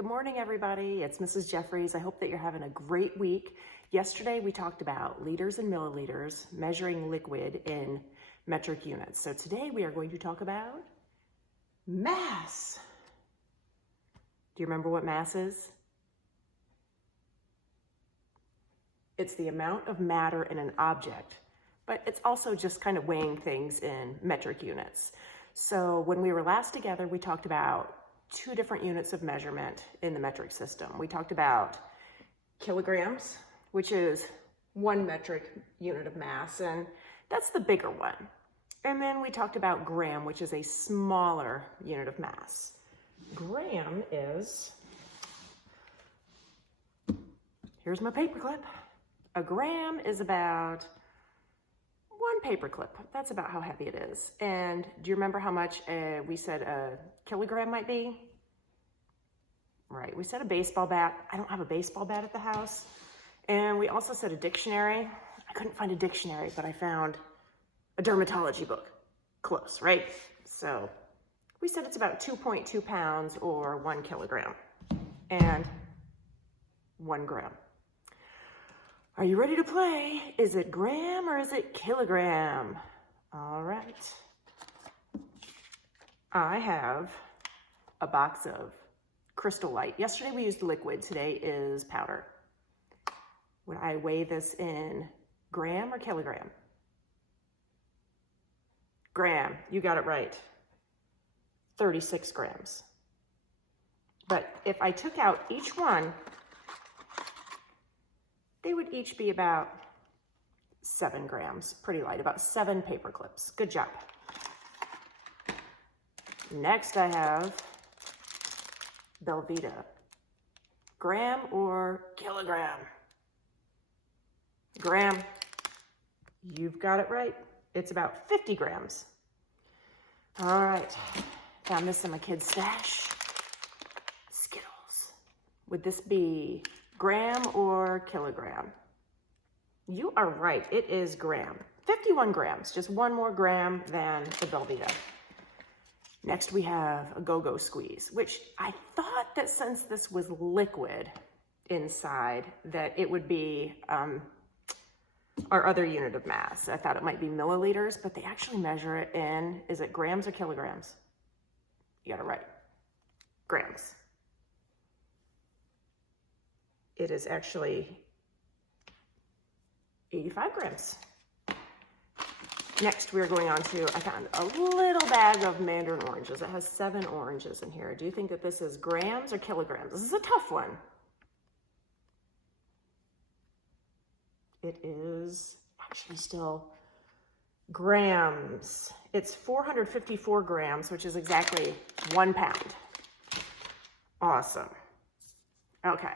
Good morning, everybody. It's Mrs. Jeffries. I hope that you're having a great week. Yesterday, we talked about liters and milliliters, measuring liquid in metric units. So today we are going to talk about mass. Do you remember what mass is? It's the amount of matter in an object, but it's also just kind of weighing things in metric units. So when we were last together, we talked about two different units of measurement in the metric system. We talked about kilograms, which is one metric unit of mass, and that's the bigger one. And then we talked about gram, which is a smaller unit of mass. Gram is, here's my paperclip. A gram is about one paperclip. That's about how heavy it is. And do you remember how much we said a kilogram might be? Right, we said a baseball bat. I don't have a baseball bat at the house. And we also said a dictionary. I couldn't find a dictionary, but I found a dermatology book. Close, right? So we said it's about 2.2 pounds or 1 kilogram and 1 gram. Are you ready to play? Is it gram or is it kilogram? All right. I have a box of Crystal Light. Yesterday we used liquid, today is powder. Would I weigh this in gram or kilogram? Gram, you got it right. 36 grams. But if I took out each one, they would each be about 7 grams, pretty light, about 7 paper clips. Good job. Next I have Belvita. Gram or kilogram? Gram. You've got it right. It's about 50 grams. All right, found this in my kid's stash. Skittles. Would this be gram or kilogram? You are right, it is gram. 51 grams, just one more gram than the Belvita. Next we have a Go-Go Squeeze, which I thought that since this was liquid inside, that it would be our other unit of mass. I thought it might be milliliters, but they actually measure it in, is it grams or kilograms? You got it right, grams. It is actually 85 grams. Next, we're going on to, I found a little bag of mandarin oranges. It has 7 oranges in here. Do you think that this is grams or kilograms? This is a tough one. It is actually still grams. It's 454 grams, which is exactly 1 pound. Awesome. Okay.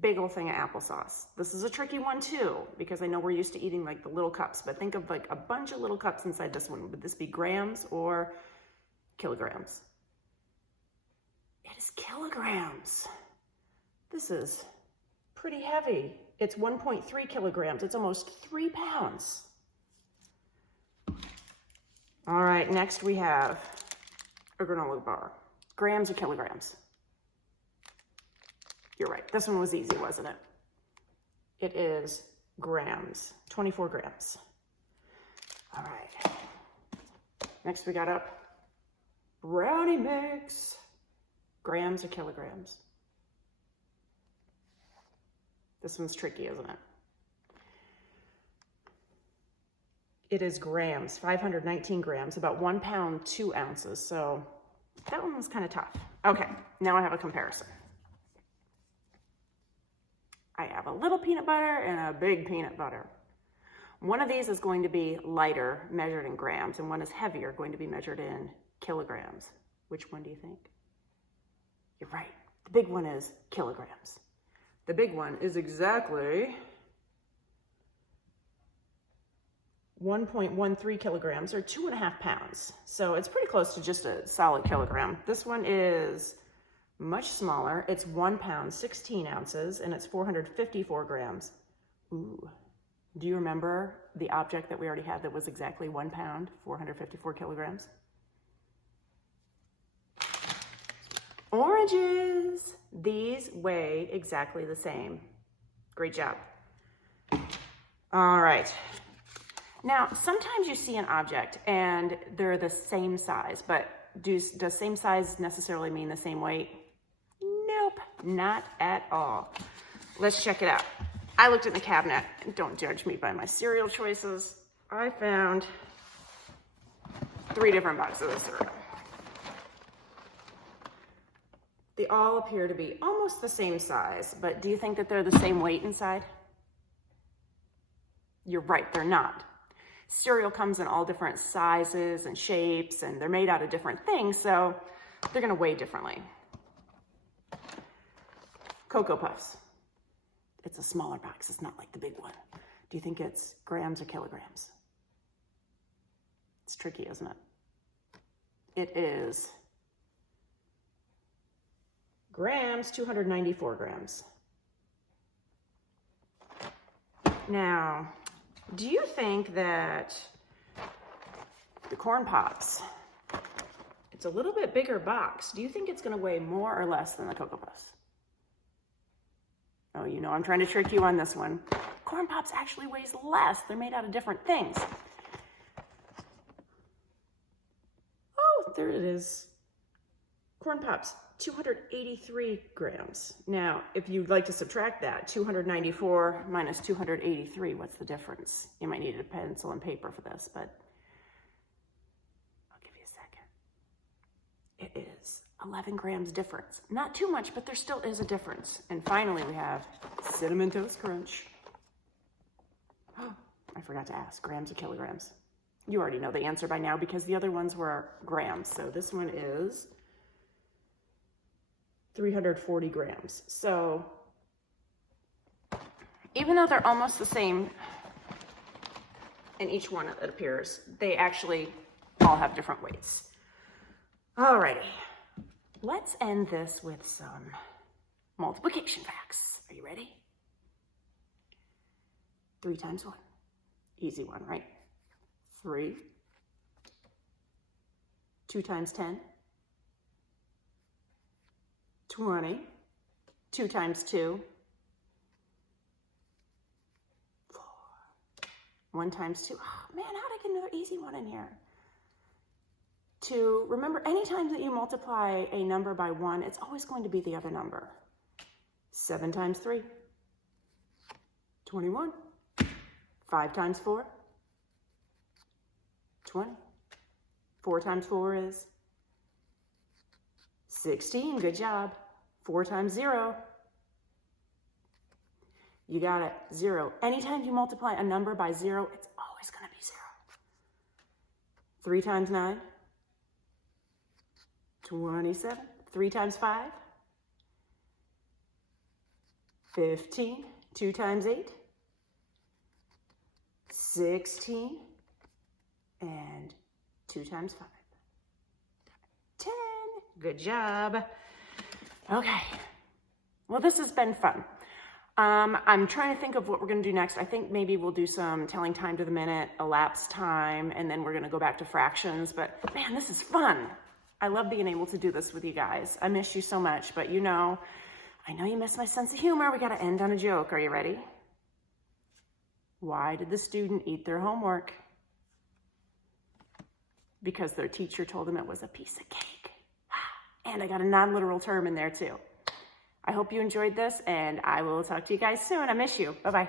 Big old thing of applesauce. This is a tricky one too, because I know we're used to eating like the little cups, but think of like a bunch of little cups inside this one. Would this be grams or kilograms? It is kilograms. This is pretty heavy. It's 1.3 kilograms. It's almost 3 pounds. All right, next we have a granola bar. Grams or kilograms? You're right, this one was easy, wasn't it? It is grams, 24 grams. All right, next we got up brownie mix. Grams or kilograms? This one's tricky, isn't it? It is grams, 519 grams, about 1 pound, 2 ounces. So that one was kind of tough. Okay, now I have a comparison. I have a little peanut butter and a big peanut butter. One of these is going to be lighter, measured in grams, and one is heavier, going to be measured in kilograms. Which one do you think? You're right. The big one is kilograms. The big one is exactly 1.13 kilograms or 2.5 pounds. So it's pretty close to just a solid kilogram. This one is much smaller. It's 1 pound, 16 ounces, and it's 454 grams. Ooh, do you remember the object that we already had that was exactly 1 pound, 454 kilograms? Oranges. These weigh exactly the same. Great job. All right. Now, sometimes you see an object and they're the same size, but does same size necessarily mean the same weight? Nope, not at all. Let's check it out. I looked in the cabinet, and don't judge me by my cereal choices. I found 3 different boxes of cereal. They all appear to be almost the same size, but do you think that they're the same weight inside? You're right, they're not. Cereal comes in all different sizes and shapes, and they're made out of different things, so they're gonna weigh differently. Cocoa Puffs. It's a smaller box, it's not like the big one. Do you think it's grams or kilograms? It's tricky, isn't it? It is grams, 294 grams. Now, do you think that the Corn Pops, it's a little bit bigger box, do you think it's gonna weigh more or less than the Cocoa Puffs? Oh, you know, I'm trying to trick you on this one. Corn Pops actually weighs less. They're made out of different things. Oh, there it is. Corn Pops, 283 grams. Now, if you'd like to subtract that, 294 minus 283, what's the difference? You might need a pencil and paper for this, but I'll give you a second. It is 11 grams difference. Not too much, but there still is a difference. And finally, we have Cinnamon Toast Crunch. Oh, I forgot to ask, grams or kilograms? You already know the answer by now because the other ones were grams. So this one is 340 grams. So even though they're almost the same in each one, it appears, they actually all have different weights. Alrighty. Let's end this with some multiplication facts. Are you ready? 3 times 1. Easy one, right? 3. 2 times 10. 20. 2 times 2. 4. 1 times 2. Oh man, how did I get another easy one in here? 2, remember, anytime that you multiply a number by 1, it's always going to be the other number. 7 times 3, 21. 5 times 4, 20. 4 times 4 is 16, good job. 4 times 0, you got it, 0. Anytime you multiply a number by 0, it's always gonna be 0. 3 times 9, 27. 3 times 5, 15. 2 times 8, 16. And 2 times 5, 10. Good job. Okay. Well, this has been fun. I'm trying to think of what we're going to do next. I think maybe we'll do some telling time to the minute, elapsed time, and then we're going to go back to fractions. But man, this is fun. I love being able to do this with you guys. I miss you so much, but you know, I know you miss my sense of humor. We got to end on a joke. Are you ready? Why did the student eat their homework? Because their teacher told them it was a piece of cake. And I got a non-literal term in there too. I hope you enjoyed this, and I will talk to you guys soon. I miss you. Bye-bye.